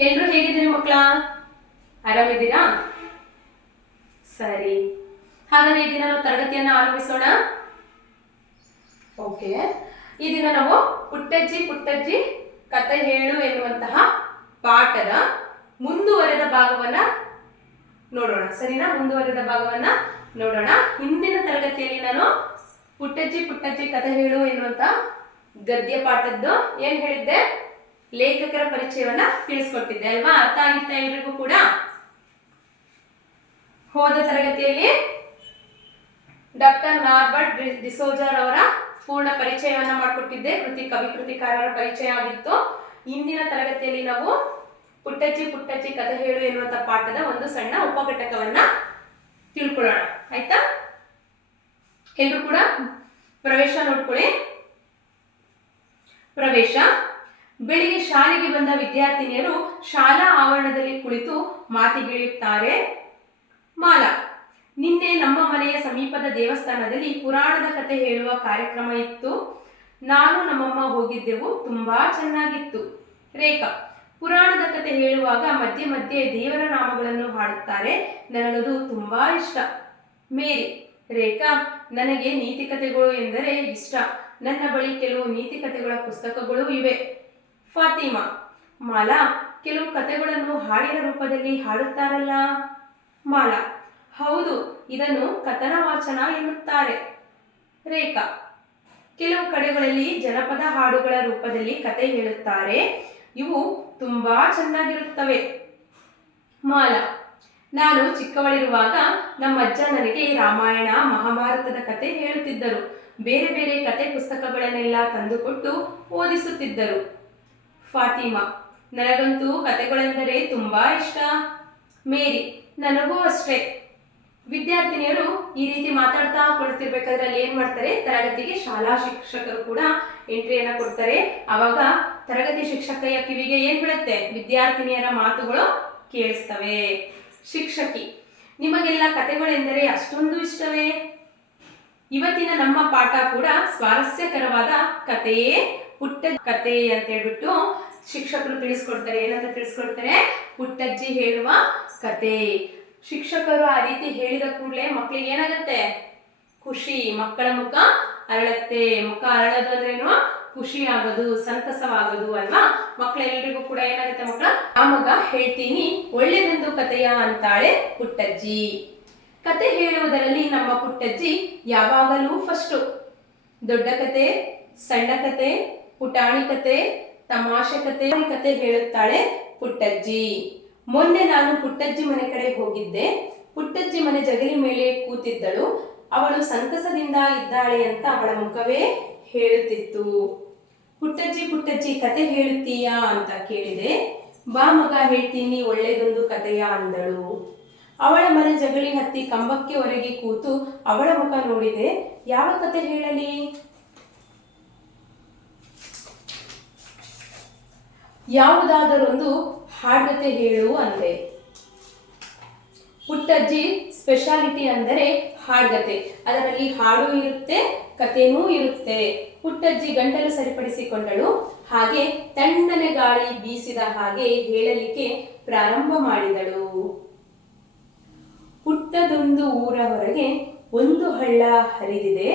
ಎಲ್ರು ಹೇಗಿದ್ದೀರಿ ಮಕ್ಕಳ? ಆರಾಮಿದ್ದೀರಾ? ಸರಿ. ಹಾಗಾದ್ರೆ ಈ ದಿನ ನಾವು ತರಗತಿಯನ್ನ ಆರಂಭಿಸೋಣ. ಓಕೆ. ಈ ದಿನ ನಾವು ಪುಟ್ಟಜ್ಜಿ ಪುಟ್ಟಜ್ಜಿ ಕತೆ ಹೇಳು ಎನ್ನುವಂತಹ ಪಾಠದ ಮುಂದುವರೆದ ಭಾಗವನ್ನ ನೋಡೋಣ. ಸರಿನಾ? ಮುಂದುವರೆದ ಭಾಗವನ್ನ ನೋಡೋಣ. ಹಿಂದಿನ ತರಗತಿಯಲ್ಲಿ ನಾನು ಪುಟ್ಟಜ್ಜಿ ಪುಟ್ಟಜ್ಜಿ ಕತೆ ಹೇಳು ಎನ್ನುವಂತ ಗದ್ಯ ಪಾಠದ್ದು ಏನ್ ಹೇಳಿದ್ದೆ? ಲೇಖಕರ ಪರಿಚಯವನ್ನ ತಿಳಿಸ್ಕೊಟ್ಟಿದ್ದೆ ಅಲ್ವಾ? ಅರ್ಥ ಆಗಿತ್ತಾ ಎಲ್ರಿಗೂ ಕೂಡ? ಹೋದ ತರಗತಿಯಲ್ಲಿ ಡಾಕ್ಟರ್ ನಾರ್ಬರ್ಟ್ ಡಿಸೋಜರ್ ಅವರ ಪೂರ್ಣ ಪರಿಚಯವನ್ನ ಮಾಡಿಕೊಟ್ಟಿದ್ದೆ. ಕೃತಿ ಕವಿ, ಕೃತಿಕಾರರ ಪರಿಚಯ ಆಗಿತ್ತು. ಇಂದಿನ ತರಗತಿಯಲ್ಲಿ ನಾವು ಪುಟ್ಟಜ್ಜಿ ಪುಟ್ಟಜ್ಜಿ ಕಥೆ ಹೇಳು ಎನ್ನುವಂತ ಪಾಠದ ಒಂದು ಸಣ್ಣ ಉಪಘಟಕವನ್ನ ತಿಳ್ಕೊಳ್ಳೋಣ. ಆಯ್ತಾ? ಎಲ್ರು ಕೂಡ ಪ್ರವೇಶ ನೋಡ್ಕೊಳ್ಳಿ. ಪ್ರವೇಶ. ಬೆಳಿಗ್ಗೆ ಶಾಲೆಗೆ ಬಂದ ವಿದ್ಯಾರ್ಥಿನಿಯರು ಶಾಲಾ ಆವರಣದಲ್ಲಿ ಕುಳಿತು ಮಾತಿಗಿಳಿಯುತ್ತಾರೆ ಮಾಲ, ನಿನ್ನೆ ನಮ್ಮ ಮನೆಯ ಸಮೀಪದ ದೇವಸ್ಥಾನದಲ್ಲಿ ಪುರಾಣದ ಕತೆ ಹೇಳುವ ಕಾರ್ಯಕ್ರಮ ಇತ್ತು. ನಾನು ನಮ್ಮಮ್ಮ ಹೋಗಿದ್ದೆವು, ತುಂಬಾ ಚೆನ್ನಾಗಿತ್ತು. ರೇಖಾ, ಪುರಾಣದ ಕತೆ ಹೇಳುವಾಗ ಮಧ್ಯೆ ಮಧ್ಯೆ ದೇವರ ನಾಮಗಳನ್ನು ಹಾಡುತ್ತಾರೆ, ನನಗದು ತುಂಬಾ ಇಷ್ಟ. ಮೇರಿ, ರೇಖಾ, ನನಗೆ ನೀತಿ ಕಥೆಗಳು ಎಂದರೆ ಇಷ್ಟ. ನನ್ನ ಬಳಿ ಕೆಲವು ನೀತಿ ಕಥೆಗಳ ಪುಸ್ತಕಗಳು ಇವೆ. ಫಾತಿಮಾ, ಮಾಲಾ, ಕೆಲವು ಕಥೆಗಳನ್ನು ಹಾಡಿನ ರೂಪದಲ್ಲಿ ಹಾಡುತ್ತಾರಲ್ಲ? ಮಾಲಾ, ಹೌದು, ಇದನ್ನು ಕಥನ ವಾಚನ ಎನ್ನುತ್ತಾರೆ. ರೇಖಾ, ಕೆಲವು ಕಡೆಗಳಲ್ಲಿ ಜನಪದ ಹಾಡುಗಳ ರೂಪದಲ್ಲಿ ಕತೆ ಹೇಳುತ್ತಾರೆ. ಇವು ತುಂಬಾ ಚೆನ್ನಾಗಿರುತ್ತವೆ. ಮಾಲಾ, ನಾನು ಚಿಕ್ಕವಳಿರುವಾಗ ನಮ್ಮ ಅಜ್ಜ ನನಗೆ ರಾಮಾಯಣ, ಮಹಾಭಾರತದ ಕತೆ ಹೇಳುತ್ತಿದ್ದರು. ಬೇರೆ ಬೇರೆ ಕತೆ ಪುಸ್ತಕಗಳನ್ನೆಲ್ಲ ತಂದುಕೊಟ್ಟು ಓದಿಸುತ್ತಿದ್ದರು. ಫಾತಿಮಾ, ನನಗಂತೂ ಕತೆಗಳೆಂದರೆ ತುಂಬಾ ಇಷ್ಟ. ಮೇರಿ, ನನಗೂ ಅಷ್ಟೇ. ವಿದ್ಯಾರ್ಥಿನಿಯರು ಈ ರೀತಿ ಮಾತಾಡ್ತಾ ಕುಳಿತಿರ್ಬೇಕಾದ್ರೆ ಅಲ್ಲಿ ಏನ್ ಮಾಡ್ತಾರೆ? ತರಗತಿಗೆ ಶಾಲಾ ಶಿಕ್ಷಕರು ಕೂಡ ಎಂಟ್ರಿಯನ್ನ ಕೊಡ್ತಾರೆ. ಅವಾಗ ತರಗತಿ ಶಿಕ್ಷಕಯ ಕಿವಿಗೆ ಏನ್ ಬಿಡುತ್ತೆ ವಿದ್ಯಾರ್ಥಿನಿಯರ ಮಾತುಗಳು ಕೇಳಿಸ್ತವೆ. ಶಿಕ್ಷಕಿ, ನಿಮಗೆಲ್ಲ ಕತೆಗಳೆಂದರೆ ಅಷ್ಟೊಂದು ಇಷ್ಟವೇ? ಇವತ್ತಿನ ನಮ್ಮ ಪಾಠ ಕೂಡ ಸ್ವಾರಸ್ಯಕರವಾದ ಕಥೆಯೇ, ಪುಟ್ಟ ಕತೆ ಅಂತ ಹೇಳ್ಬಿಟ್ಟು ಶಿಕ್ಷಕರು ತಿಳಿಸ್ಕೊಡ್ತಾರೆ, ಏನಂತ ತಿಳಿಸ್ಕೊಡ್ತಾರೆ? ಪುಟ್ಟಜ್ಜಿ ಹೇಳುವ ಕತೆ. ಶಿಕ್ಷಕರು ಆ ರೀತಿ ಹೇಳಿದ ಕೂಡಲೇ ಮಕ್ಕಳಿಗೆ ಏನಾಗತ್ತೆ? ಖುಷಿ, ಮಕ್ಕಳ ಮುಖ ಅರಳತ್ತೆ. ಮುಖ ಅರಳೋದು ಅಂದ್ರೇನು? ಖುಷಿ ಆಗೋದು, ಸಂತಸವಾಗೋದು ಅಲ್ವಾ? ಮಕ್ಕಳೆಲ್ಲರಿಗೂ ಕೂಡ ಏನಾಗುತ್ತೆ ಮಕ್ಕಳ ಆ ಮಗ ಹೇಳ್ತೀನಿ, ಒಳ್ಳೆದೊಂದು ಕಥೆಯ ಅಂತಾಳೆ ಪುಟ್ಟಜ್ಜಿ. ಕತೆ ಹೇಳುವುದರಲ್ಲಿ ನಮ್ಮ ಪುಟ್ಟಜ್ಜಿ ಯಾವಾಗಲೂ ಫಸ್ಟು ದೊಡ್ಡ ಕತೆ, ಸಣ್ಣ ಕತೆ, ಪುಟಾಣಿ ಕತೆ ತಮಾಷೆ ಕತೆ ಹೇಳುತ್ತಾಳೆ ಪುಟ್ಟಜ್ಜಿ. ಮೊನ್ನೆ ನಾನು ಪುಟ್ಟಜ್ಜಿ ಮನೆ ಕಡೆ ಹೋಗಿದ್ದೆ. ಪುಟ್ಟಜ್ಜಿ ಮನೆ ಜಗಲಿ ಮೇಲೆ ಕೂತಿದ್ದಳು. ಅವಳು ಸಂತಸದಿಂದ ಇದ್ದಾಳೆ ಅಂತ ಅವಳ ಮುಖವೇ ಹೇಳುತ್ತಿತ್ತು. ಪುಟ್ಟಜ್ಜಿ ಪುಟ್ಟಜ್ಜಿ, ಕತೆ ಹೇಳುತ್ತೀಯಾ ಅಂತ ಕೇಳಿದೆ. ಬಾ ಮಗ, ಹೇಳ್ತೀನಿ, ಒಳ್ಳೆದೊಂದು ಕಥೆಯ ಅಂದಳು. ಅವಳ ಮನೆ ಜಗಲಿ ಹತ್ತಿ ಕಂಬಕ್ಕೆ ಹೊರಗೆ ಕೂತು ಅವಳ ಮುಖ ನೋಡಿದೆ. ಯಾವ ಕತೆ ಹೇಳಲಿ? ಯಾವುದಾದರೊಂದು ಹಾಡ್ಗತೆ ಹೇಳು ಅಂದೆ. ಪುಟ್ಟಜ್ಜಿ ಸ್ಪೆಷಾಲಿಟಿ ಅಂದರೆ ಹಾಡ್ಗತೆ ಅದರಲ್ಲಿ ಹಾಡು ಇರುತ್ತೆ, ಕಥೆನೂ ಇರುತ್ತೆ. ಪುಟ್ಟಜ್ಜಿ ಗಂಟಲು ಸರಿಪಡಿಸಿಕೊಂಡಳು. ಹಾಗೆ ತಣ್ಣನೆ ಗಾಳಿ ಬೀಸಿದ ಹಾಗೆ ಹೇಳಲಿಕ್ಕೆ ಪ್ರಾರಂಭ ಮಾಡಿದಳು. ಪುಟ್ಟದೊಂದು ಊರ ಹೊರಗೆ ಒಂದು ಹಳ್ಳ ಹರಿದಿದೆ.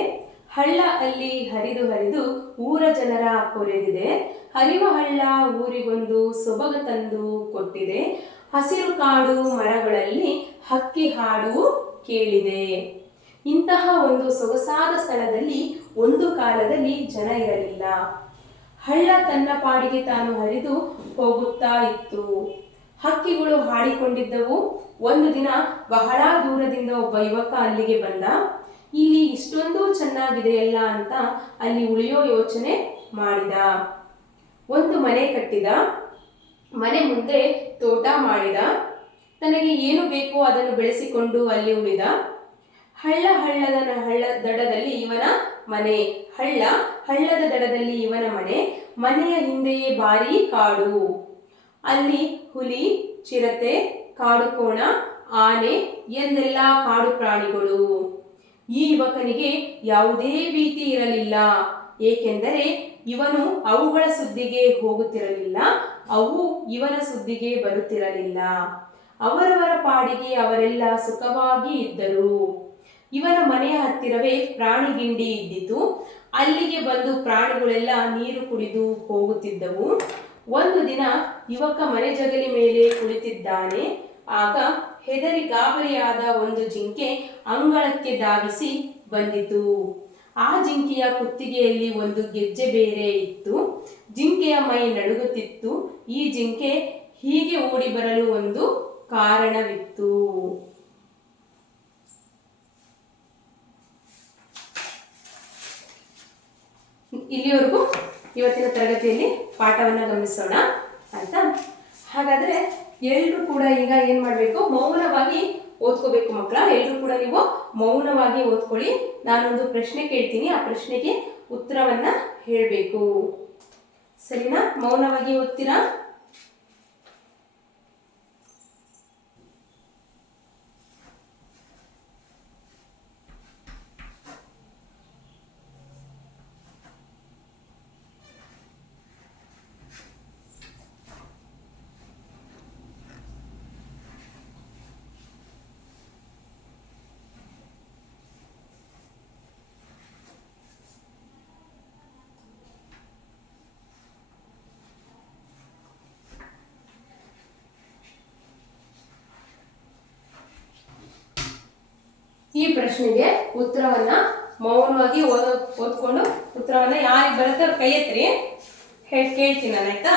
ಹಳ್ಳ ಅಲ್ಲಿ ಹರಿದು ಹರಿದು ಊರ ಜನರ ಕೊರೆದಿದೆ. ಹರಿವ ಹಳ್ಳ ಊರಿಗೊಂದು ಸೊಬಗ ತಂದು ಕೊಟ್ಟಿದೆ. ಹಸಿರು ಕಾಡು ಮರಗಳಲ್ಲಿ ಹಕ್ಕಿ ಹಾಡು ಕೇಳಿದೆ. ಇಂತಹ ಒಂದು ಸೊಗಸಾದ ಸ್ಥಳದಲ್ಲಿ ಒಂದು ಕಾಲದಲ್ಲಿ ಜನ ಇರಲಿಲ್ಲ. ಹಳ್ಳ ತನ್ನ ಪಾಡಿಗೆ ತಾನು ಹರಿದು ಹೋಗುತ್ತಾ ಇತ್ತು. ಹಕ್ಕಿಗಳು ಹಾಡಿಕೊಂಡಿದ್ದವು. ಒಂದು ದಿನ ಬಹಳ ದೂರದಿಂದ ಒಬ್ಬ ಯುವಕ ಅಲ್ಲಿಗೆ ಬಂದ. ಇಲ್ಲಿ ಇಷ್ಟೊಂದು ಚೆನ್ನಾಗಿದೆ ಚೆನ್ನಾಗಿದೆಯಲ್ಲ ಅಂತ ಅಲ್ಲಿ ಉಳಿಯೋ ಯೋಚನೆ ಮಾಡಿದ. ಒಂದು ಮನೆ ಕಟ್ಟಿದ, ಮನೆ ಮುಂದೆ ತೋಟ ಮಾಡಿದ, ತನಗೆ ಏನು ಬೇಕೋ ಅದನ್ನು ಬೆಳೆಸಿಕೊಂಡು ಅಲ್ಲಿ ಉಳಿದ. ಹಳ್ಳ ಹಳ್ಳದ ಹಳ್ಳ ದಡದಲ್ಲಿ ಇವನ ಮನೆ, ಹಳ್ಳ ಹಳ್ಳದ ದಡದಲ್ಲಿ ಇವನ ಮನೆ, ಮನೆಯ ಹಿಂದೆಯೇ ಭಾರೀ ಕಾಡು. ಅಲ್ಲಿ ಹುಲಿ, ಚಿರತೆ ಕಾಡುಕೋಣ ಆನೆ, ಎಂದೆಲ್ಲ ಕಾಡು ಪ್ರಾಣಿಗಳು. ಈ ಯುವಕನಿಗೆ ಯಾವುದೇ ಭೀತಿ ಇರಲಿಲ್ಲ. ಏಕೆಂದರೆ ಇವನು ಅವುಗಳ ಸುದ್ದಿಗೆ ಹೋಗುತ್ತಿರಲಿಲ್ಲ, ಅವು ಇವನ ಸುದ್ದಿಗೆ ಬರುತ್ತಿರಲಿಲ್ಲ. ಅವರವರ ಪಾಡಿಗೆ ಅವರೆಲ್ಲ ಸುಖವಾಗಿ ಇದ್ದರು. ಇವನ ಮನೆಯ ಹತ್ತಿರವೇ ಪ್ರಾಣಿಗಿಂಡಿ ಇದ್ದಿತು. ಅಲ್ಲಿಗೆ ಬಂದು ಪ್ರಾಣಿಗಳೆಲ್ಲ ನೀರು ಕುಡಿದು ಹೋಗುತ್ತಿದ್ದವು. ಒಂದು ದಿನ ಯುವಕ ಮನೆ ಜಗಲಿ ಮೇಲೆ ಕುಳಿತಿದ್ದಾನೆ. ಆಗ ಹೆದರಿ ಗಾಬರಿಯಾದ ಒಂದು ಜಿಂಕೆ ಅಂಗಳಕ್ಕೆ ಧಾವಿಸಿ ಬಂದಿತು. ಆ ಜಿಂಕೆಯ ಕುತ್ತಿಗೆಯಲ್ಲಿ ಒಂದು ಗೆಜ್ಜೆ ಬೇರೆ ಇತ್ತು. ಜಿಂಕೆಯ ಮೈ ನಡುಗುತ್ತಿತ್ತು. ಈ ಜಿಂಕೆ ಹೀಗೆ ಓಡಿ ಬರಲು ಒಂದು ಕಾರಣವಿತ್ತು. ಇಲ್ಲಿವರೆಗೂ ಇವತ್ತಿನ ತರಗತಿಯಲ್ಲಿ ಪಾಠವನ್ನು ಗಮನಿಸೋಣ, ಆಯ್ತಾ? ಹಾಗಾದ್ರೆ ಎಲ್ಲರೂ ಕೂಡ ಈಗ ಏನ್ ಮಾಡಬೇಕು? ಮೌನವಾಗಿ ಓದ್ಕೋಬೇಕು ಮಕ್ಕಳ. ಎಲ್ಲರೂ ಕೂಡ ನೀವು ಮೌನವಾಗಿ ಓದ್ಕೊಳ್ಳಿ. ನಾನೊಂದು ಪ್ರಶ್ನೆ ಕೇಳ್ತೀನಿ. ಆ ಪ್ರಶ್ನೆಗೆ ಉತ್ತರವನ್ನ ಹೇಳಬೇಕು. ಸರಿನಾ? ಮೌನವಾಗಿ ಓದ್ತೀರಾ? ಈ ಪ್ರಶ್ನೆಗೆ ಉತ್ತರವನ್ನ ಮೌನವಾಗಿ ಓದೋ, ಓದ್ಕೊಂಡು ಉತ್ತರವನ್ನ ಯಾರಿಗೆ ಬರುತ್ತೆ ಅವ್ರ ಕೈ ಎತ್ತರಿ ಹೇಳ್ ಕೇಳ್ತೀನಿ ನಾನು, ಆಯ್ತಾ?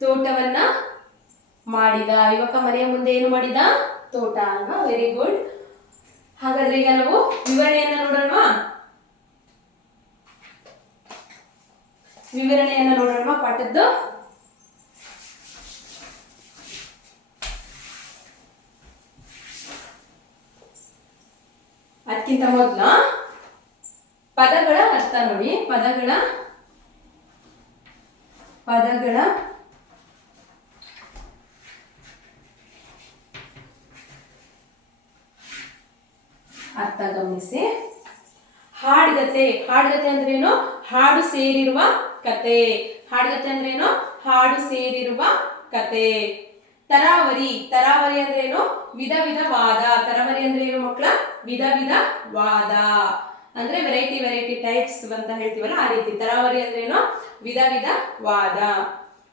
ತೋಟವನ್ನ ಮಾಡಿದ. ಯುವಕ ಮನೆಯ ಮುಂದೆ ಏನು ಮಾಡಿದ? ತೋಟ ಅಲ್ವಾ? ವೆರಿ ಗುಡ್ ಹಾಗಾದ್ರೆ ಈಗ ನಾವು ವಿವರಣೆಯನ್ನ ನೋಡೋಣವಾ? ವಿವರಣೆಯನ್ನ ನೋಡೋಣ ಪಾಠದ್ದು? ಅದಕ್ಕಿಂತ ಮೊದಲ ಪದಗಳ ಅರ್ಥ ನೋಡಿ. ಪದಗಳ ಪದಗಳ ಅರ್ಥ ಗಮನಿಸಿ. ಹಾಡ್ಗತೆ ಹಾಡ್ಗತೆ ಅಂದ್ರೇನು? ಹಾಡು ಸೇರಿರುವ ಕತೆ. ಹಾಡ್ಗತೆ ಅಂದ್ರೇನು? ಹಾಡು ಸೇರಿರುವ ಕತೆ. ತರಾವರಿ ತರಾವರಿ ಅಂದ್ರೇನು? ವಿಧ ವಿಧವಾದ. ತರಾವರಿ ಅಂದ್ರೆ ಏನು ಮಕ್ಕಳ? ವಿಧ ವಿಧವಾದ. ಅಂದ್ರೆ ವೆರೈಟಿ ವೆರೈಟಿ ಟೈಪ್ಸ್ ಅಂತ ಹೇಳ್ತೀವಲ್ಲ, ಆ ರೀತಿ. ತರಾವರಿ ಅಂದ್ರೇನು? ವಿಧ ವಿಧವಾದ.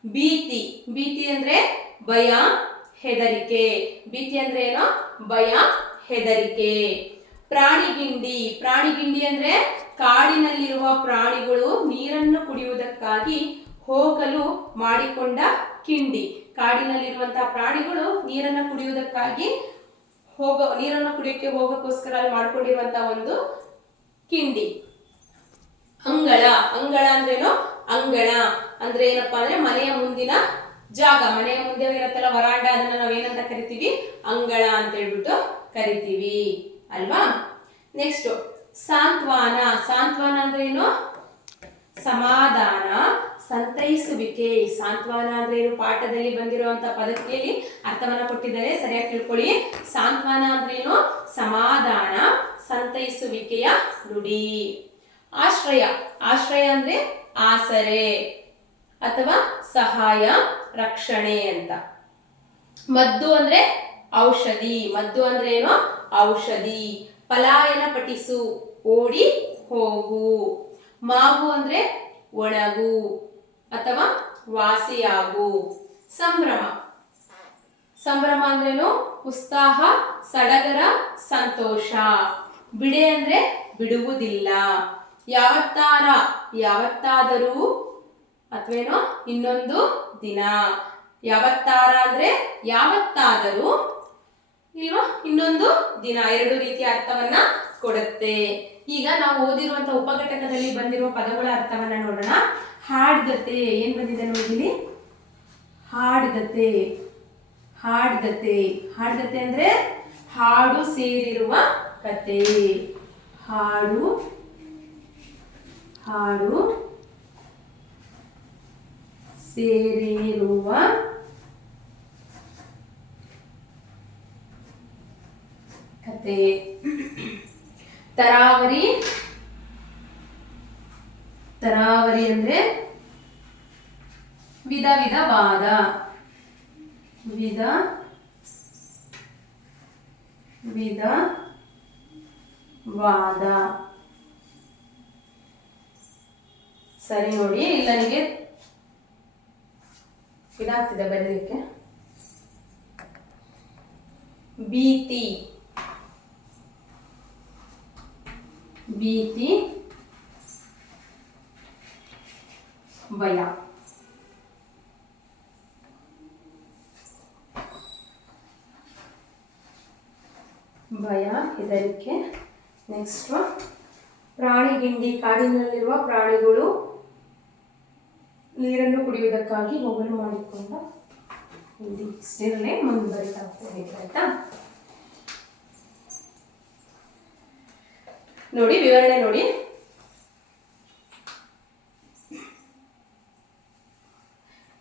ಭೀತಿ. ಭೀತಿ ಅಂದ್ರೆ ಭಯ, ಹೆದರಿಕೆ. ಭೀತಿ ಅಂದ್ರೆ ಏನು ಭಯ, ಹೆದರಿಕೆ. ಪ್ರಾಣಿಗಿಂಡಿ. ಪ್ರಾಣಿಗಿಂಡಿ ಅಂದ್ರೆ ಕಾಡಿನಲ್ಲಿರುವ ಪ್ರಾಣಿಗಳು ನೀರನ್ನು ಕುಡಿಯುವುದಕ್ಕಾಗಿ ಹೋಗಲು ಮಾಡಿಕೊಂಡ ಕಿಂಡಿ. ಕಾಡಿನಲ್ಲಿರುವಂತಹ ಪ್ರಾಣಿಗಳು ನೀರನ್ನು ಕುಡಿಯುವುದಕ್ಕಾಗಿ ಹೋಗ, ನೀರನ್ನು ಕುಡಿಯೋಕೆ ಹೋಗೋಕ್ಕೋಸ್ಕರ ಅಲ್ಲಿ ಮಾಡ್ಕೊಂಡಿರುವಂತಹ ಒಂದು ಕಿಂಡಿ. ಅಂಗಳ. ಅಂಗಳ ಅಂದ್ರೇನು? ಅಂಗಳ. ಅಂದ್ರೆ ಏನಪ್ಪಾ ಅಂದ್ರೆ ಮನೆಯ ಮುಂದಿನ ಜಾಗ. ಮನೆಯ ಮುಂದೆ ಇರತ್ತಲ್ಲ ವರಾಂಡ, ಅದನ್ನ ನಾವೇನಂತ ಕರಿತೀವಿ? ಅಂಗಳ ಅಂತ ಹೇಳ್ಬಿಟ್ಟು ಕರಿತೀವಿ. ಅಲ್ವಾ? ನೆಕ್ಸ್ಟ್ ಸಾಂತ್ವಾನ. ಸಾಂತ್ವಾನ ಅಂದ್ರೆ ಏನು? ಸಮಾಧಾನ, ಸಂತೈಸುವಿಕೆ. ಸಾಂತ್ವಾನ ಅಂದ್ರೆ ಏನು? ಪಾಠದಲ್ಲಿ ಬಂದಿರುವಂತ ಪದ್ಧತಿಯಲ್ಲಿ ಅರ್ಥವನ್ನ ಕೊಟ್ಟಿದ್ದಾರೆ. ಸರಿಯಾಗಿ ತಿಳ್ಕೊಳ್ಳಿ. ಸಾಂತ್ವಾನ ಅಂದ್ರೆ ಏನು? ಸಮಾಧಾನ, ಸಂತೈಸುವಿಕೆಯ ನುಡಿ. ಆಶ್ರಯ. ಆಶ್ರಯ ಅಂದ್ರೆ ಆಸರೆ ಅಥವಾ ಸಹಾಯ, ರಕ್ಷಣೆ ಅಂತ. ಮದ್ದು ಅಂದ್ರೆ ಔಷಧಿ. ಮದ್ದು ಅಂದ್ರೆ ಏನು? ಔಷಧಿ ಪಲಾಯನ ಪಟಿಸು ಓಡಿ ಹೋಗು. ಮಾಗು ಅಂದ್ರೆ ಒಣಗು ಅಥವಾ ವಾಸಿಯಾಗು. ಸಂಭ್ರಮ. ಸಂಭ್ರಮ ಅಂದ್ರೇನು? ಉತ್ಸಾಹ, ಸಡಗರ, ಸಂತೋಷ. ಬಿಡೆ ಅಂದ್ರೆ ಬಿಡುವುದಿಲ್ಲ. ಯಾವತ್ತಾರ, ಯಾವತ್ತಾದರೂ ಅಥವೇನೋ? ಇನ್ನೊಂದು ದಿನ. ಯಾವತ್ತಾರ ಅಂದ್ರೆ ಯಾವತ್ತಾದರೂ ಇಲ್ವಾ? ಇನ್ನೊಂದು ದಿನ, ಎರಡು ರೀತಿಯ ಅರ್ಥವನ್ನ ಕೊಡುತ್ತೆ. ಈಗ ನಾವು ಓದಿರುವಂತ ಉಪಘಟಕದಲ್ಲಿ ಬಂದಿರುವ ಪದಗಳ ಅರ್ಥವನ್ನ ನೋಡೋಣ. ಹಾಡ್ಗತೆ, ಏನ್ ಬಂದಿದೆ ನೋಡಿಲಿ ಹಾಡ್ಗತೆ ಹಾಡ್ಗತೆ. ಹಾಡ್ಗತೆ ಅಂದ್ರೆ ಹಾಡು ಸೇರಿರುವ ಕತೆ. ಹಾಡು ಹಾಡು ಸೇರಿರುವ ಕತೆ ತರಾವರಿ ತರಾವರಿ ಅಂದ್ರೆ ವಿಧ ವಿಧವಾದ ವಿಧ ವಿಧ ವಾದ. ಸರಿ ನೋಡಿ, ಇಲ್ಲಿ ನನಗೆ ಇದಾಗ್ತಿದೆ ಬರೀಲಿಕ್ಕೆ. ಭೀತಿ ಭೀತಿ ಭಯ. ಭಯ, ಹೆದರಿಕೆ. ನೆಕ್ಸ್ಟ್ ಪ್ರಾಣಿ, ಗಿಂಡಿ, ಕಾಡಿನಲ್ಲಿರುವ ಪ್ರಾಣಿಗಳು ನೀರನ್ನು ಕುಡಿಯುವುದಕ್ಕಾಗಿ ಹೋಗಲು ಮಾಡಿಕೊಂಡ. ಮುಂದುವರಿತಾ ಹೋಗ್ತೇನೆ, ಆಯ್ತಾ? ನೋಡಿ, ವಿವರಣೆ ನೋಡಿ.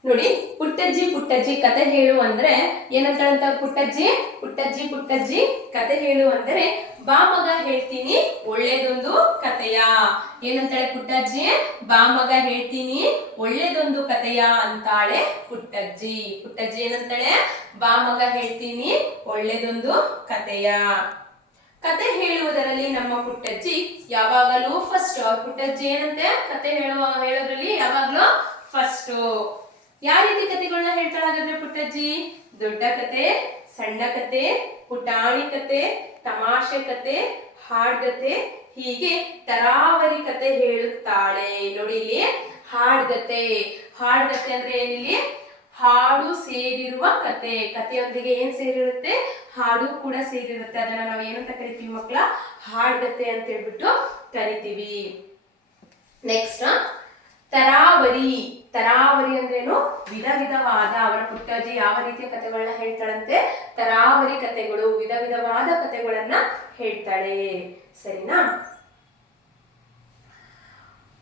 ನೋಡಿ, ಪುಟ್ಟಜ್ಜಿ ಪುಟ್ಟಜ್ಜಿ ಕತೆ ಹೇಳು ಅಂದ್ರೆ ಏನಂತಾಳಂತ ಪುಟ್ಟಜ್ಜಿ? ಪುಟ್ಟಜ್ಜಿ ಪುಟ್ಟಜ್ಜಿ ಕತೆ ಹೇಳು ಅಂದ್ರೆ, ಬಾ ಹೇಳ್ತೀನಿ, ಒಳ್ಳೇದೊಂದು ಕತೆಯ. ಏನಂತಾಳೆ ಪುಟ್ಟಜ್ಜಿ? ಬಾ ಮಗ ಹೇಳ್ತೀನಿ, ಒಳ್ಳೇದೊಂದು ಕತೆಯ ಅಂತಾಳೆ ಪುಟ್ಟಜ್ಜಿ. ಪುಟ್ಟಜ್ಜಿ ಏನಂತಾಳೆ? ಬಾ ಮಗ ಹೇಳ್ತೀನಿ, ಒಳ್ಳೇದೊಂದು ಕತೆಯ. ಕತೆ ಹೇಳುವುದರಲ್ಲಿ ನಮ್ಮ ಪುಟ್ಟಜ್ಜಿ ಯಾವಾಗಲೂ ಫಸ್ಟ್ ಪುಟ್ಟಜ್ಜಿ ಏನಂತೆ? ಕತೆ ಹೇಳುವ, ಹೇಳೋದ್ರಲ್ಲಿ ಯಾವಾಗ್ಲೂ ಫಸ್ಟ್ ಯಾವ ರೀತಿ ಕತೆಗಳನ್ನ ಹೇಳ್ತಾಳಾಗಾದ್ರೆ ಪುಟ್ಟಜ್ಜಿ? ದೊಡ್ಡ ಕತೆ, ಸಣ್ಣ ಕತೆ, ಪುಟಾಣಿ ಕತೆ, ತಮಾಷೆ ಕತೆ ಹಾಡ್ಗತೆ ಹೀಗೆ ತರಾವರಿ ಕತೆ ಹೇಳುತ್ತಾಳೆ. ನೋಡಿ ಇಲ್ಲಿ ಹಾಡ್ಗತೆ ಹಾಡ್ಗತೆ ಅಂದ್ರೆ ಏನಿಲ್ಲಿ? ಹಾಡು ಸೇರಿರುವ ಕತೆ. ಕಥೆಯೊಂದಿಗೆ ಏನ್ ಸೇರಿರುತ್ತೆ? ಹಾಡು ಕೂಡ ಸೇರಿರುತ್ತೆ. ಅದನ್ನ ನಾವು ಏನಂತ ಕರಿತೀವಿ ಮಕ್ಕಳ ಹಾಡ್ಗತೆ ಅಂತ ಹೇಳ್ಬಿಟ್ಟು ಕರಿತೀವಿ. ನೆಕ್ಸ್ಟ್ ತರಾವರಿ. ತರಾವರಿ ಅಂದ್ರೇನು? ವಿಧ ವಿಧವಾದ ಅವರ ಪುಟ್ಟಜಿ ಯಾವ ರೀತಿಯ ಕಥೆಗಳನ್ನ ಹೇಳ್ತಾಳಂತೆ? ತರಾವರಿ ಕಥೆಗಳು ವಿಧ ವಿಧವಾದ ಕಥೆಗಳನ್ನ ಹೇಳ್ತಾಳೆ. ಸರಿನಾ?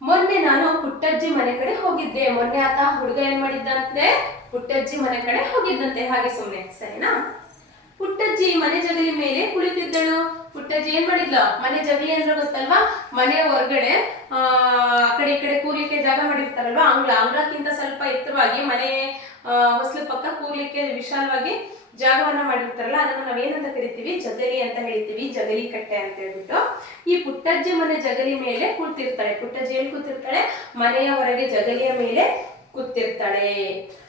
ಮೊನ್ನೆ ನಾನು ಪುಟ್ಟಜ್ಜಿ ಮನೆ ಕಡೆ ಹೋಗಿದ್ದೆ. ಮೊನ್ನೆ ಆತ ಹುಡುಗ ಏನ್ ಮಾಡಿದ್ದಂತೆ? ಪುಟ್ಟಜ್ಜಿ ಮನೆ ಕಡೆ ಹೋಗಿದ್ದಂತೆ. ಹಾಗೆ ಸುಮ್ಮನೆ ಸರಿನಾ? ಪುಟ್ಟಜ್ಜಿ ಮನೆ ಜಗಲಿ ಮೇಲೆ ಕುಳಿತಿದ್ದಳು. ಪುಟ್ಟಜ್ಜಿ ಏನ್ ಮಾಡಿದ್ಲು? ಮನೆ ಜಗಲಿ ಅಂದ್ರೆ ಗೊತ್ತಲ್ವಾ? ಮನೆ ಹೊರಗಡೆ, ಆ ಕಡೆ ಈ ಕಡೆ ಕೂರ್ಲಿಕ್ಕೆ ಜಾಗ ಮಾಡಿರ್ತಾರಲ್ವಾ? ಅಂಗ್ಳ, ಅಂಗ್ಳಕ್ಕಿಂತ ಸ್ವಲ್ಪ ಎತ್ತರವಾಗಿ ಮನೆ ಹೊಸಲು ಪಕ್ಕ ಕೂರ್ಲಿಕ್ಕೆ ವಿಶಾಲವಾಗಿ ಜಾಗವನ್ನ ಮಾಡಿರ್ತಾರಲ್ಲ, ಅದನ್ನ ನಾವೇನಂತ ಕರಿತೀವಿ? ಜಗಲಿ ಅಂತ ಹೇಳ್ತೀವಿ, ಜಗಲಿ ಕಟ್ಟೆ ಅಂತ ಹೇಳ್ಬಿಟ್ಟು. ಈ ಪುಟ್ಟಜ್ಜಿ ಮನೆ ಜಗಲಿ ಮೇಲೆ ಕೂತಿರ್ತಾಳೆ. ಪುಟ್ಟಜ್ಜಿ ಎಲ್ಲಿ ಕೂತಿರ್ತಾಳೆ? ಮನೆಯ ಹೊರಗೆ ಜಗಲಿಯ ಮೇಲೆ ಕೂತಿರ್ತಾಳೆ.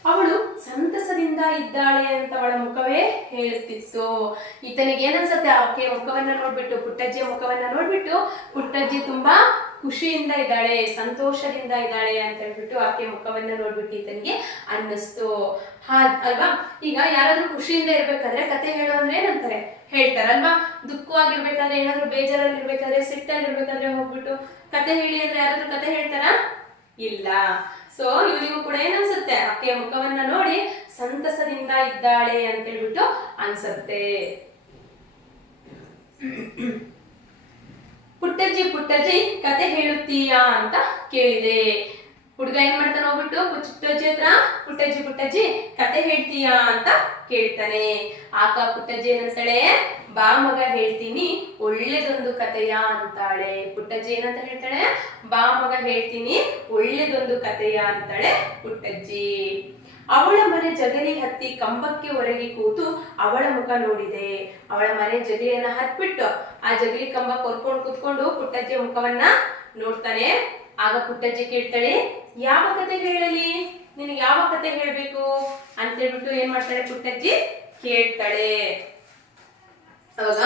ಅವಳು ಸಂತಸದಿಂದ ಇದ್ದಾಳೆ ಅಂತ ಅವಳ ಮುಖವೇ ಹೇಳುತ್ತಿತ್ತು. ಈತನಿಗೆ ಏನನ್ಸತ್ತೆ? ಆಕೆ ಮುಖವನ್ನ ನೋಡ್ಬಿಟ್ಟು, ಪುಟ್ಟಜ್ಜಿಯ ಮುಖವನ್ನ ನೋಡ್ಬಿಟ್ಟು, ಪುಟ್ಟಜ್ಜಿ ತುಂಬಾ ಖುಷಿಯಿಂದ ಇದ್ದಾಳೆ, ಸಂತೋಷದಿಂದ ಇದ್ದಾಳೆ ಅಂತ ಹೇಳ್ಬಿಟ್ಟು ಆಕೆ ಮುಖವನ್ನ ನೋಡ್ಬಿಟ್ಟು ಈತನಿಗೆ ಅನ್ನಿಸ್ತು. ಹಾ, ಅಲ್ವಾ? ಈಗ ಯಾರಾದ್ರೂ ಖುಷಿಯಿಂದ ಇರ್ಬೇಕಾದ್ರೆ ಕತೆ ಹೇಳೋ ಅಂದ್ರೆ ಏನಂತಾರೆ? ಹೇಳ್ತಾರಲ್ವಾ? ದುಃಖವಾಗಿರ್ಬೇಕಾದ್ರೆ, ಏನಾದ್ರೂ ಬೇಜಾರಲ್ಲಿ ಇರ್ಬೇಕಾದ್ರೆ ಸಿಟ್ಟಲ್ಲಿ ಇರ್ಬೇಕಾದ್ರೆ ಹೋಗ್ಬಿಟ್ಟು ಕತೆ ಹೇಳಿ ಅಂದ್ರೆ ಯಾರಾದ್ರೂ ಕತೆ ಹೇಳ್ತಾರಾ? ಇಲ್ಲ. ಸೊ ಇವನಿಗೂ ಕೂಡ ಏನನ್ಸುತ್ತೆ? ಅಕ್ಕೆಯ ಮುಖವನ್ನ ನೋಡಿ ಸಂತಸದಿಂದ ಇದ್ದಾಳೆ ಅಂತ ಹೇಳ್ಬಿಟ್ಟು ಅನ್ಸತ್ತೆ. ಪುಟ್ಟಜ್ಜಿ ಪುಟ್ಟಜ್ಜಿ ಕತೆ ಹೇಳುತ್ತೀಯಾ ಅಂತ ಕೇಳಿದೆ. ಹುಡುಗ ಏನ್ ಮಾಡ್ತಾನೆ ಹೋಗ್ಬಿಟ್ಟು, ಪುಟ್ಟಜ್ಜಿ ಹತ್ರ, ಪುಟ್ಟಜ್ಜಿ ಪುಟ್ಟಜ್ಜಿ, ಕತೆ ಹೇಳ್ತೀಯಾ ಅಂತ ಕೇಳ್ತಾನೆ. ಆಕ ಪುಟ್ಟಜ್ಜಿ ಏನಂತಾಳೆ, ಬಾ ಮಗ, ಹೇಳ್ತೀನಿ, ಒಳ್ಳೇದೊಂದು ಕತೆಯ? ಅಂತಾಳೆ. ಪುಟ್ಟಜ್ಜಿ ಏನಂತ ಹೇಳ್ತಾಳೆ, ಬಾ ಮಗ, ಹೇಳ್ತೀನಿ, ಒಳ್ಳೇದೊಂದು ಕತೆಯ? ಅಂತಾಳೆ ಪುಟ್ಟಜ್ಜಿ. ಅವಳ ಮನೆ ಜಗಲಿ ಹತ್ತಿ ಕಂಬಕ್ಕೆ ಒರಗಿ ಕೂತು ಅವಳ ಮುಖ ನೋಡಿದೆ. ಅವಳ ಮನೆ ಜಗಲಿಯನ್ನ ಹತ್ಬಿಟ್ಟು ಆ ಜಗಲಿ ಕಂಬ ಕೊರ್ಕೊಂಡು ಕೂತ್ಕೊಂಡು ಪುಟ್ಟಜ್ಜಿ ಮುಖವನ್ನ ನೋಡ್ತಾನೆ. ಆಗ ಪುಟ್ಟಜ್ಜಿ ಕೇಳ್ತಾಳೆ, ಯಾವ ಕತೆ ಹೇಳಲಿ? ನಿನಗೆ ಯಾವ ಕತೆ ಹೇಳ್ಬೇಕು? ಅಂತ ಹೇಳ್ಬಿಟ್ಟು ಏನ್ ಮಾಡ್ತಾಳೆ ಪುಟ್ಟಜ್ಜಿ? ಕೇಳ್ತಾಳೆ. ಅವಾಗ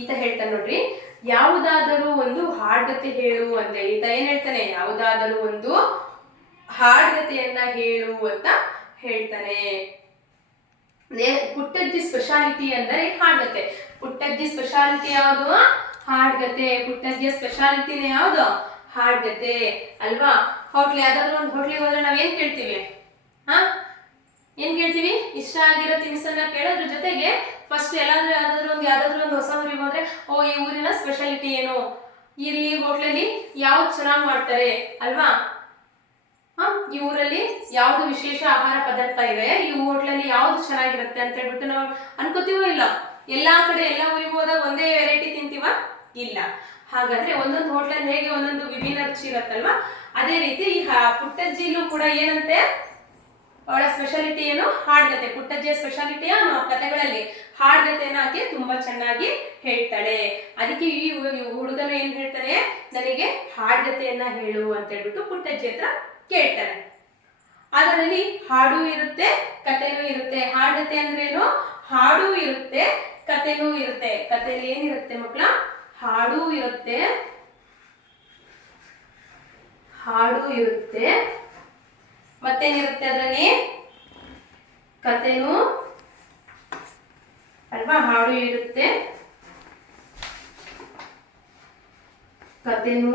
ಈತ ಹೇಳ್ತಾನೆ ನೋಡ್ರಿ, ಯಾವುದಾದರೂ ಒಂದು ಹಾಡ್ಗತೆ ಹೇಳು ಅಂತ ಈತ ಏನ್ ಹೇಳ್ತಾನೆ? ಯಾವುದಾದರೂ ಒಂದು ಹಾಡ್ಗತೆಯನ್ನ ಹೇಳು ಅಂತ ಹೇಳ್ತಾನೆ. ಪುಟ್ಟಜ್ಜಿ ಸ್ಪೆಷಾಲಿಟಿ ಅಂದರೆ ಹಾಡ್ಗತೆ ಪುಟ್ಟಜ್ಜಿ ಸ್ಪೆಷಾಲಿಟಿ ಯಾವುದು? ಹಾಡ್ಗತೆ ಪುಟ್ಟಜ್ಜಿಯ ಸ್ಪೆಷಾಲಿಟಿನೇ ಯಾವುದು? ಹಾಡ್ಗತೆ ಅಲ್ವಾ? ಹೋಟ್ಲ್ ಯಾವ್ದಾದ್ರು ಒಂದು ಹೋಟ್ಲಿಗೆ ಹೋದ್ರೆ ನಾವೇನ್ ಕೇಳ್ತೀವಿ? ಹಾ? ಏನ್ ಕೇಳ್ತೀವಿ? ಇಷ್ಟ ಆಗಿರೋ ತಿನಿಸನ್ನ ಕೇಳೋದ್ರ ಜೊತೆಗೆ ಫಸ್ಟ್ ಎಲ್ಲಾದ್ರೂ ಯಾವ್ದಾದ್ರು ಒಂದು ಯಾವ್ದಾದ್ರು ಒಂದು ಹೊಸ ಊರಿಗೆ ಹೋದ್ರೆ, ಓ, ಈ ಊರಿನ ಸ್ಪೆಷಾಲಿಟಿ ಏನು? ಇಲ್ಲಿ ಹೋಟ್ಲಲ್ಲಿ ಯಾವ್ದು ಚೆನ್ನಾಗಿ ಮಾಡ್ತಾರೆ? ಅಲ್ವಾ? ಹಾ? ಈ ಊರಲ್ಲಿ ಯಾವ್ದು ವಿಶೇಷ ಆಹಾರ ಪದಾರ್ಥ ಇದೆ? ಈ ಹೋಟ್ಲಲ್ಲಿ ಯಾವ್ದು ಚೆನ್ನಾಗಿರುತ್ತೆ ಅಂತ ಹೇಳ್ಬಿಟ್ಟು ನಾವು ಅನ್ಕೋತೀವೋ ಇಲ್ಲ? ಎಲ್ಲಾ ಕಡೆ, ಎಲ್ಲ ಊರಿಗೆ ಹೋದಾಗ ಒಂದೇ ವೆರೈಟಿ ತಿಂತೀವ? ಇಲ್ಲ. ಹಾಗಾದ್ರೆ ಒಂದೊಂದು ಹೋಟ್ಲಲ್ಲಿ ಹೇಗೆ ಒಂದೊಂದು ವಿಭಿನ್ನ ರುಚಿ ಇರುತ್ತಲ್ವಾ? ಅದೇ ರೀತಿ ಈ ಪುಟ್ಟಜ್ಜಿಲು ಕೂಡ ಏನಂತೆ? ಅವಳ ಸ್ಪೆಷಾಲಿಟಿ ಏನು? ಹಾಡ್ಗತೆ. ಪುಟ್ಟಜ್ಜಿಯ ಸ್ಪೆಷಾಲಿಟಿ ಏನು ಕಥೆಗಳಲ್ಲಿ ಹಾಡ್ಗತೆನ ಆಕೆ ತುಂಬಾ ಚೆನ್ನಾಗಿ ಹೇಳ್ತಾಳೆ. ಅದಕ್ಕೆ ಈ ಹುಡುಗನು ಏನ್ ಹೇಳ್ತಾನೆ? ನನಗೆ ಹಾಡ್ಗತೆಯನ್ನ ಹೇಳು ಅಂತ ಹೇಳ್ಬಿಟ್ಟು ಪುಟ್ಟಜ್ಜಿ ಹತ್ರ ಕೇಳ್ತಾನೆ. ಅದರಲ್ಲಿ ಹಾಡು ಇರುತ್ತೆ, ಕಥೆನೂ ಇರುತ್ತೆ. ಹಾಡ್ಗತೆ ಅಂದ್ರೇನು? ಹಾಡು ಇರುತ್ತೆ, ಕಥೆನೂ ಇರುತ್ತೆ. ಕಥೆಯಲ್ಲಿ ಏನಿರುತ್ತೆ ಮಕ್ಕಳ? ಹಾಡು ಇರುತ್ತೆ. ಹಾಡು ಇರುತ್ತೆ. ಮತ್ತೇನಿರುತ್ತೆ ಅದರಲ್ಲಿ? ಕಥೆನೂ ಅಲ್ವಾ? ಹಾಡು ಇರುತ್ತೆ. ಕಥೆನೂ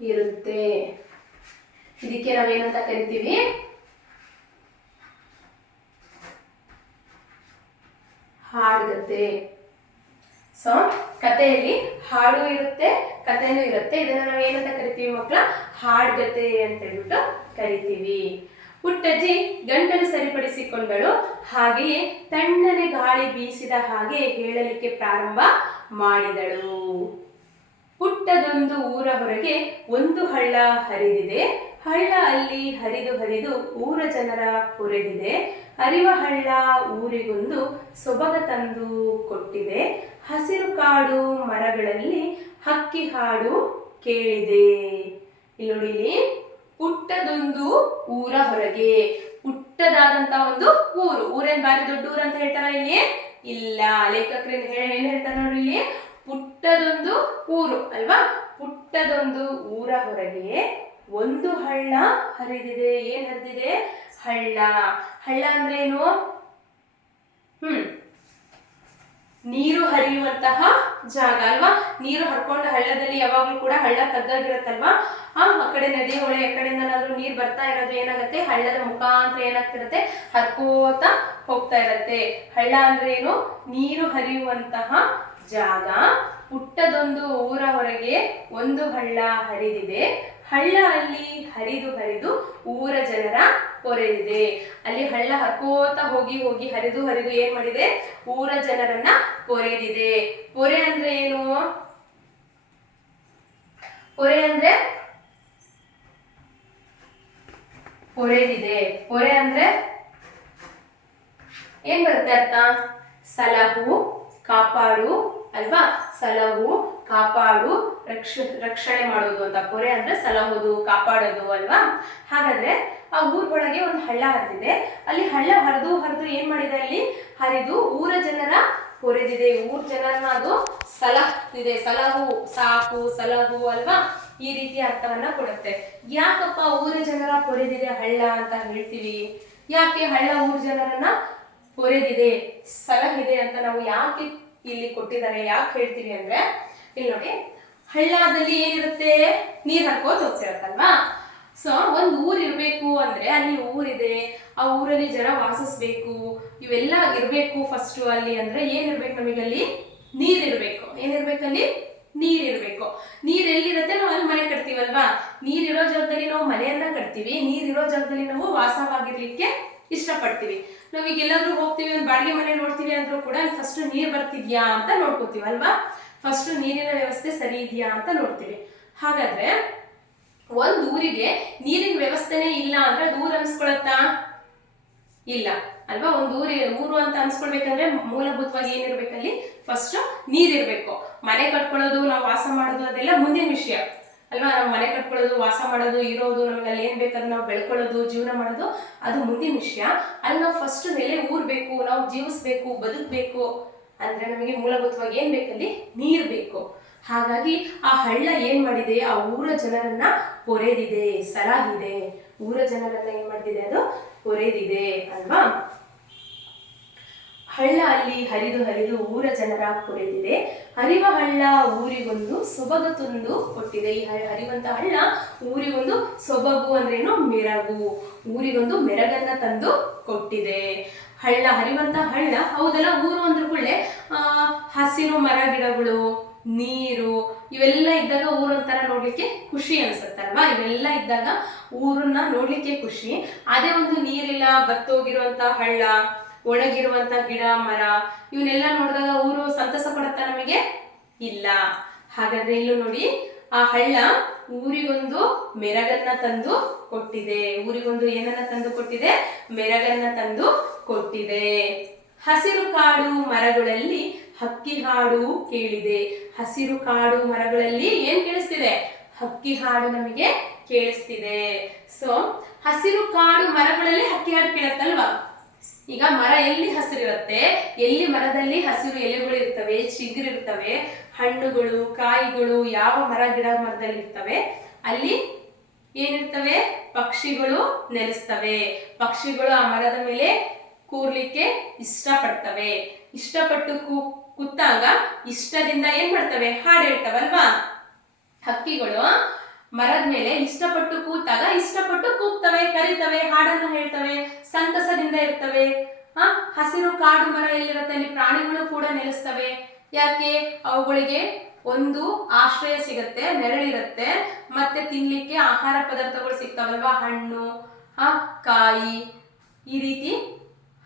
ಇರುತ್ತೆ. ಇದಕ್ಕೆ ನಾವೇನಂತ ಕರಿತೀವಿ? ಹಾಡುಗತೆ ಸೊ ಕಥೆಯಲ್ಲಿ ಹಾಡು ಇರುತ್ತೆ, ಕಥೆನೂ ಇರುತ್ತೆ. ಇದನ್ನ ನಾವು ಏನಂತ ಕರಿತೀವಿ ಮಕ್ಕಳ ಹಾಡ್ಗತೆ ಅಂತ ಹೇಳ್ಬಿಟ್ಟು ಕರಿತೀವಿ. ಪುಟ್ಟಜ್ಜಿ ಗಂಟಲು ಸರಿಪಡಿಸಿಕೊಂಡಳು. ಹಾಗೆಯೇ ತಣ್ಣನೆ ಗಾಳಿ ಬೀಸಿದ ಹಾಗೆ ಹೇಳಲಿಕ್ಕೆ ಪ್ರಾರಂಭ ಮಾಡಿದಳು. ಪುಟ್ಟದೊಂದು ಊರ ಹೊರಗೆ ಒಂದು ಹಳ್ಳ ಹರಿದಿದೆ. ಹಳ್ಳ ಅಲ್ಲಿ ಹರಿದು ಹರಿದು ಊರ ಜನರ ಪೊರೆದಿದೆ ಹರಿವ ಹಳ್ಳ ಊರಿಗೊಂದು ಸೊಬಗ ತಂದು ಕೊಟ್ಟಿದೆ. ಹಸಿರು ಕಾಡು ಮರಗಳಲ್ಲಿ ಹಕ್ಕಿ ಹಾಡು ಕೇಳಿದೆ. ಇಲ್ಲಿ ನೋಡಿ, ಇಲ್ಲಿ ಪುಟ್ಟದೊಂದು ಊರ ಹೊರಗೆ. ಪುಟ್ಟದಾದಂತ ಒಂದು ಊರು. ಊರೇನ್ ಬಾರಿ ದೊಡ್ಡ ಊರು ಅಂತ ಹೇಳ್ತಾರ ಇಲ್ಲಿ? ಇಲ್ಲ. ಲೇಖಕರು ಏನ್ ಹೇಳ್ತಾರೆ ನೋಡಿ ಇಲ್ಲಿ? ಪುಟ್ಟದೊಂದು ಊರು ಅಲ್ವಾ? ಪುಟ್ಟದೊಂದು ಊರ ಹೊರಗೆ ಒಂದು ಹಳ್ಳ ಹರಿದಿದೆ, ಏನ್ ಹರಿದಿದೆ? ಹಳ್ಳ. ಹಳ್ಳ ಅಂದ್ರೇನು? ಹ್ಮ್. ನೀರು ಹರಿಯುವಂತಹ ಜಾಗ ಅಲ್ವಾ? ನೀರು ಹರ್ಕೊಂಡು ಹಳ್ಳದಲ್ಲಿ ಯಾವಾಗ್ಲೂ ಕೂಡ ಹಳ್ಳ ತಗ್ಗಾಗಿರತ್ತಲ್ವಾ? ಆ ಕಡೆ ನದಿ ಹೊಳೆ, ಆ ಕಡೆಯಿಂದನಾದ್ರೂ ನೀರ್ ಬರ್ತಾ ಇರೋದು ಏನಾಗುತ್ತೆ? ಹಳ್ಳದ ಮುಖಾಂತರ ಏನಾಗ್ತಿರತ್ತೆ? ಹರ್ಕೋತ ಹೋಗ್ತಾ ಇರತ್ತೆ. ಹಳ್ಳ ಅಂದ್ರೆ ಏನು ನೀರು ಹರಿಯುವಂತಹ ಜಾಗ. ಪುಟ್ಟದೊಂದು ಊರ ಹೊರಗೆ ಒಂದು ಹಳ್ಳ ಹರಿದಿದೆ. ಹಳ್ಳ ಅಲ್ಲಿ ಹರಿದು ಹರಿದು ಊರ ಜನರ ಪೊರೆದಿದೆ ಅಲ್ಲಿ ಹಳ್ಳ ಹರ್ಕೋತ ಹೋಗಿ ಹೋಗಿ ಹರಿದು ಹರಿದು ಏನ್ ಮಾಡಿದೆ? ಊರ ಜನರನ್ನ ಪೊರೆದಿದೆ ಪೊರೆ ಅಂದ್ರೆ ಏನು? ಪೊರೆ ಅಂದ್ರೆ ಪೊರೆದಿದೆ ಪೊರೆ ಅಂದ್ರೆ ಏನ್ ಬರುತ್ತೆ ಅರ್ಥ? ಸಲಹು, ಕಾಪಾಡು, ಅಲ್ವಾ? ಸಲಹು ಕಾಪಾಡು, ರಕ್ಷ, ರಕ್ಷಣೆ ಮಾಡೋದು ಅಂತ ಪೊರೆ ಅಂದ್ರೆ ಸಲಹೋದು, ಕಾಪಾಡೋದು ಅಲ್ವಾ? ಹಾಗಾದ್ರೆ ಆ ಊರೊಳಗೆ ಒಂದು ಹಳ್ಳ ಹರಿದಿದೆ. ಅಲ್ಲಿ ಹಳ್ಳ ಹರಿದು ಹರಿದು ಏನ್ ಮಾಡಿದೆ ಅಲ್ಲಿ? ಹರಿದು ಊರ ಜನರ ಪೊರೆದಿದೆ ಊರ್ ಜನರನ್ನ ಅದು ಸಲಹ್ತಿದೆ ಸಲಹು, ಸಾಕು, ಸಲಹು ಅಲ್ವಾ? ಈ ರೀತಿ ಅರ್ಥವನ್ನ ಕೊಡುತ್ತೆ. ಯಾಕಪ್ಪ ಊರ ಜನರ ಪೊರೆದಿದೆ ಹಳ್ಳ ಅಂತ ಹೇಳ್ತೀವಿ? ಯಾಕೆ ಹಳ್ಳ ಊರ್ ಜನರನ್ನ ಪೊರೆದಿದೆ ಸಲಹಿದೆ ಅಂತ ನಾವು ಯಾಕೆ ಇಲ್ಲಿ ಕೊಟ್ಟಿದ್ದಾರೆ? ಯಾಕೆ ಹೇಳ್ತೀವಿ ಅಂದ್ರೆ ಇಲ್ಲಿ ನೋಡಿ, ಹಳ್ಳದಲ್ಲಿ ಏನಿರುತ್ತೆ? ನೀರ್ ಹರ್ಕೋತ ಹೋಗ್ತಿರತ್ತಲ್ವಾ? ಸೊ ಒಂದು ಊರ್ ಇರ್ಬೇಕು ಅಂದ್ರೆ ಅಲ್ಲಿ ಊರಿದೆ, ಆ ಊರಲ್ಲಿ ಜನ ವಾಸಿಸ್ಬೇಕು, ಇವೆಲ್ಲ ಇರ್ಬೇಕು ಫಸ್ಟ್ ಅಲ್ಲಿ ಅಂದ್ರೆ ಏನಿರ್ಬೇಕು ನಮಗಲ್ಲಿ ನೀರಿರ್ಬೇಕು. ಏನಿರ್ಬೇಕಲ್ಲಿ ನೀರಿರ್ಬೇಕು. ನೀರ್ ಎಲ್ಲಿರುತ್ತೆ? ನಾವು ಅಲ್ಲಿ ಮನೆ ಕಟ್ತೀವಲ್ವಾ? ನೀರಿರೋ ಜಾಗದಲ್ಲಿ ನಾವು ಮನೆಯನ್ನ ಕಟ್ತೀವಿ, ನೀರಿರೋ ಜಾಗದಲ್ಲಿ ನಾವು ವಾಸವಾಗಿರ್ಲಿಕ್ಕೆ ಇಷ್ಟಪಡ್ತೀವಿ. ನಾವೀಗ ಎಲ್ಲಾದ್ರೂ ಹೋಗ್ತೀವಿ, ಒಂದು ಬಾಡಿಗೆ ಮನೆ ನೋಡ್ತೀವಿ ಅಂದ್ರೂ ಕೂಡ ಫಸ್ಟ್ ನೀರ್ ಬರ್ತಿದ್ಯಾ ಅಂತ ನೋಡ್ಕೋತೀವಿ, ಅಲ್ವಾ? ಫಸ್ಟ್ ನೀರಿನ ವ್ಯವಸ್ಥೆ ಸರಿ ಇದೆಯಾ ಅಂತ ನೋಡ್ತೀವಿ. ಹಾಗಾದ್ರೆ ಒಂದ್ ಊರಿಗೆ ನೀರಿನ ವ್ಯವಸ್ಥೆನೇ ಇಲ್ಲ ಅಂದ್ರೆ ಅದು ಊರ್ ಅನ್ಸ್ಕೊಳತ್ತಾ? ಇಲ್ಲ. ಅಲ್ವಾ? ಒಂದು ಊರಿ, ಊರು ಅಂತ ಅನ್ಸ್ಕೊಳ್ಬೇಕಂದ್ರೆ ಮೂಲಭೂತವಾಗಿ ಏನಿರ್ಬೇಕಲ್ಲಿ ಫಸ್ಟ್ ನೀರಿರ್ಬೇಕು. ಮನೆ ಕಟ್ಕೊಳ್ಳೋದು, ನಾವು ವಾಸ ಮಾಡೋದು ಅದೆಲ್ಲ ಮುಂದಿನ ವಿಷಯ. ಅಲ್ವಾ? ನಾವು ಮನೆ ಕಟ್ಕೊಳ್ಳೋದು, ವಾಸ ಮಾಡೋದು, ಇರೋದು ನಮ್ಗೆ ಅಲ್ಲಿ ಏನ್ ಬೇಕಾದ್ರೆ ನಾವು ಬೆಳ್ಕೊಳ್ಳೋದು, ಜೀವನ ಮಾಡೋದು ಅದು ಮುಂದಿನ ವಿಷಯ. ಅಲ್ಲಿ ನಾವು ಫಸ್ಟ್ ನೆಲೆ ಊರ್ಬೇಕು, ನಾವು ಜೀವಿಸ್ಬೇಕು, ಬದುಕಬೇಕು. ಅಂದ್ರೆ ನಮಗೆ ಮೂಲಭೂತವಾಗಿ ಏನ್ ಬೇಕಲ್ಲಿ? ನೀರ್ ಬೇಕು. ಹಾಗಾಗಿ ಆ ಹಳ್ಳ ಏನ್ ಮಾಡಿದೆ? ಆ ಊರ ಜನರನ್ನ ಪೊರೆದಿದೆ ಸರಾಗಿದೆ ಊರ ಜನರನ್ನ ಏನು ಮಾಡ್ತಿದೆ ಅದು? ಪೊರೆದಿದೆ ಅಲ್ವಾ? ಹಳ್ಳ ಅಲ್ಲಿ ಹರಿದು ಹರಿದು ಊರ ಜನರ ಕೊರೆದಿದೆ. ಹರಿವ ಹಳ್ಳ ಊರಿಗೊಂದು ಸೊಬಗು ತಂದು ಕೊಟ್ಟಿದೆ. ಈ ಹರಿವಂತ ಹಳ್ಳ ಊರಿಗೊಂದು ಸೊಬಗು ಅಂದ್ರೇನು? ಮೆರಗು. ಊರಿಗೊಂದು ಮೆರಗನ್ನ ತಂದು ಕೊಟ್ಟಿದೆ. ಹಳ್ಳ, ಹರಿವಂತ ಹಳ್ಳ, ಹೌದಲ್ಲ? ಊರು ಅಂದ್ರ ಕೂಡಲೇ ಹಸಿರು ಮರ ಗಿಡಗಳು, ನೀರು, ಇವೆಲ್ಲ ಇದ್ದಾಗ ಊರೊಂಥರ ನೋಡ್ಲಿಕ್ಕೆ ಖುಷಿ ಅನ್ಸುತ್ತಲ್ವಾ? ಇವೆಲ್ಲ ಇದ್ದಾಗ ಊರನ್ನ ನೋಡ್ಲಿಕ್ಕೆ ಖುಷಿ. ಅದೇ ಒಂದು ನೀರಿಲ್ಲ, ಬತ್ತೋಗಿರುವಂತ ಹಳ್ಳ, ಒಣಗಿರುವಂತ ಗಿಡ, ಮರ ಇವನ್ನೆಲ್ಲ ನೋಡಿದಾಗ ಊರು ಸಂತಸ ಪಡುತ್ತಾ ನಮಗೆ ಇಲ್ಲ. ಹಾಗಾದ್ರೆ ಇಲ್ಲೂ ನೋಡಿ, ಆ ಹಳ್ಳ ಊರಿಗೊಂದು ಮೆರಗನ್ನ ತಂದು ಕೊಟ್ಟಿದೆ. ಊರಿಗೊಂದು ಏನನ್ನ ತಂದು ಕೊಟ್ಟಿದೆ? ಮೆರಗನ್ನ ತಂದು ಕೊಟ್ಟಿದೆ. ಹಸಿರು ಕಾಡು ಮರಗಳಲ್ಲಿ ಹಕ್ಕಿ ಹಾಡು ಕೇಳಿದೆ. ಹಸಿರು ಕಾಡು ಮರಗಳಲ್ಲಿ ಏನ್ ಕೇಳಿಸ್ತಿದೆ? ಹಕ್ಕಿ ಹಾಡು ನಮಗೆ ಕೇಳಿಸ್ತಿದೆ. ಸೊ ಹಸಿರು ಕಾಡು ಮರಗಳಲ್ಲಿ ಹಕ್ಕಿ ಹಾಡು ಕೇಳತ್ತಲ್ವಾ? ಈಗ ಮರ ಎಲ್ಲಿ ಹಸಿರಿರುತ್ತೆ? ಎಲ್ಲಿ ಮರದಲ್ಲಿ ಹಸಿರು ಎಲೆಗಳು ಇರ್ತವೆ ಚಿಗುರು ಇರ್ತವೆ ಹಣ್ಣುಗಳು, ಕಾಯಿಗಳು ಯಾವ ಮರ, ಗಿಡ ಮರದಲ್ಲಿ ಇರ್ತವೆ ಅಲ್ಲಿ ಏನಿರ್ತವೆ? ಪಕ್ಷಿಗಳು ನೆಲೆಸ್ತವೆ. ಪಕ್ಷಿಗಳು ಆ ಮರದ ಮೇಲೆ ಕೂರ್ಲಿಕ್ಕೆ ಇಷ್ಟಪಡ್ತವೆ. ಇಷ್ಟಪಟ್ಟು ಕೂ, ಕೂತಾಗ ಇಷ್ಟದಿಂದ ಏನ್ ಮಾಡ್ತವೆ? ಹಾಡು ಹೇಳ್ತವಲ್ವಾ? ಹಕ್ಕಿಗಳು ಮರದ ಮೇಲೆ ಇಷ್ಟಪಟ್ಟು ಕೂತಾಗ ಇಷ್ಟಪಟ್ಟು ಕೂಗ್ತವೆ, ಕರಿತವೆ, ಹಾಡನ್ನು ಹೇಳ್ತವೆ, ಸಂತಸದಿಂದ ಇರ್ತವೆ. ಹಸಿರು ಕಾಡು ಮರ ಎಲ್ಲಿರುತ್ತೆ? ಅಲ್ಲಿ ಪ್ರಾಣಿಗಳು ಕೂಡ ನೆಲೆಸ್ತವೆ. ಯಾಕೆ? ಅವುಗಳಿಗೆ ಒಂದು ಆಶ್ರಯ ಸಿಗತ್ತೆ, ನೆರಳಿರುತ್ತೆ, ಮತ್ತೆ ತಿನ್ಲಿಕ್ಕೆ ಆಹಾರ ಪದಾರ್ಥಗಳು ಸಿಗ್ತಾವಲ್ವಾ? ಹಣ್ಣು, ಹ, ಕಾಯಿ. ಈ ರೀತಿ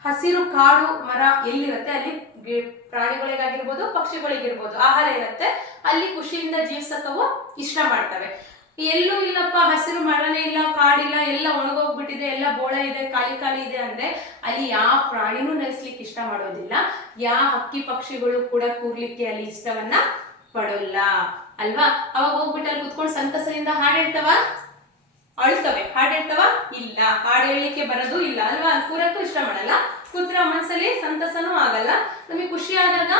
ಹಸಿರು, ಕಾಡು, ಮರ ಎಲ್ಲಿರುತ್ತೆ? ಅಲ್ಲಿ ಪ್ರಾಣಿಗಳಿಗಾಗಿರ್ಬೋದು, ಪಕ್ಷಿಗಳಿಗಿರ್ಬೋದು. ಆಹಾರ ಇರುತ್ತೆ. ಅಲ್ಲಿ ಖುಷಿಯಿಂದ ಜೀವಿಸಕವು ಇಷ್ಟ ಮಾಡ್ತವೆ. ಎಲ್ಲೂ ಇಲ್ಲಪ್ಪ, ಹಸಿರು ಮರನೇ ಇಲ್ಲ, ಕಾಡಿಲ್ಲ, ಎಲ್ಲ ಒಣಗೋಗ್ಬಿಟ್ಟಿದೆ, ಎಲ್ಲ ಬೋಳ ಇದೆ ಖಾಲಿ ಕಾಲಿ ಇದೆ ಅಂದ್ರೆ ಅಲ್ಲಿ ಯಾವ ಪ್ರಾಣಿನೂ ನೆಲೆಸ್ಲಿಕ್ಕೆ ಇಷ್ಟ ಮಾಡೋದಿಲ್ಲ. ಯಾವ ಹಕ್ಕಿ ಪಕ್ಷಿಗಳು ಕೂಡ ಕೂರ್ಲಿಕ್ಕೆ ಅಲ್ಲಿ ಇಷ್ಟವನ್ನ ಪಡೋಲ್ಲ. ಅಲ್ವಾ? ಅವಾಗ ಹೋಗ್ಬಿಟ್ಟು ಅಲ್ಲಿ ಕುತ್ಕೊಂಡು ಸಂತಸದಿಂದ ಹಾಡು ಹೇಳ್ತವ ಅಳ್ತವೆ. ಹಾಡು ಹೇಳ್ತವ ಇಲ್ಲ. ಹಾಡು ಹೇಳಲಿಕ್ಕೆ ಬರೋದು ಇಲ್ಲ. ಅಲ್ವಾ? ಅಲ್ಲಿ ಕೂರಕ್ಕೂ ಇಷ್ಟ ಮಾಡಲ್ಲ. ಕೂತ್ರ ಮನಸ್ಸಲ್ಲಿ ಸಂತಸನೂ ಆಗಲ್ಲ. ನಮಗೆ ಖುಷಿ ಆದಾಗ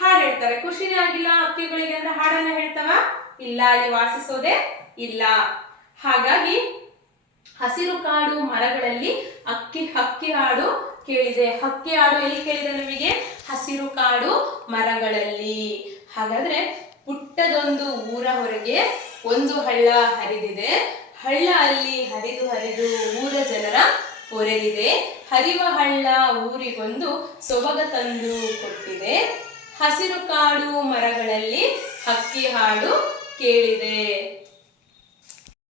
ಹಾಡು ಹೇಳ್ತಾರೆ ಖುಷಿನೇ ಆಗಿಲ್ಲ ಹಕ್ಕಿಗಳಿಗೆ ಅಂದ್ರೆ ಹಾಡನ್ನ ಹೇಳ್ತವ? ಇಲ್ಲ, ಅಲ್ಲಿ ವಾಸಿಸೋದೇ ಇಲ್ಲ. ಹಾಗಾಗಿ ಹಸಿರು ಕಾಡು ಮರಗಳಲ್ಲಿ ಅಕ್ಕಿ, ಹಕ್ಕಿ ಹಾಡು ಕೇಳಿದೆ. ಹಕ್ಕಿ ಹಾಡು ಎಲ್ಲಿ ಕೇಳಿದೆ ನಮಗೆ? ಹಸಿರು ಕಾಡು ಮರಗಳಲ್ಲಿ. ಹಾಗಾದ್ರೆ ಪುಟ್ಟದೊಂದು ಊರ ಹೊರಗೆ ಒಂದು ಹಳ್ಳ ಹರಿದಿದೆ. ಹಳ್ಳ ಅಲ್ಲಿ ಹರಿದು ಹರಿದು ಊರ ಜನರ ಪೊರೆದಿದೆ ಹರಿವ ಹಳ್ಳ ಊರಿಗೊಂದು ಸೊಬಗ ತಂದು ಕೊಟ್ಟಿದೆ. ಹಸಿರು ಕಾಡು ಮರಗಳಲ್ಲಿ ಹಕ್ಕಿ ಹಾಡು ಕೇಳಿದೆ.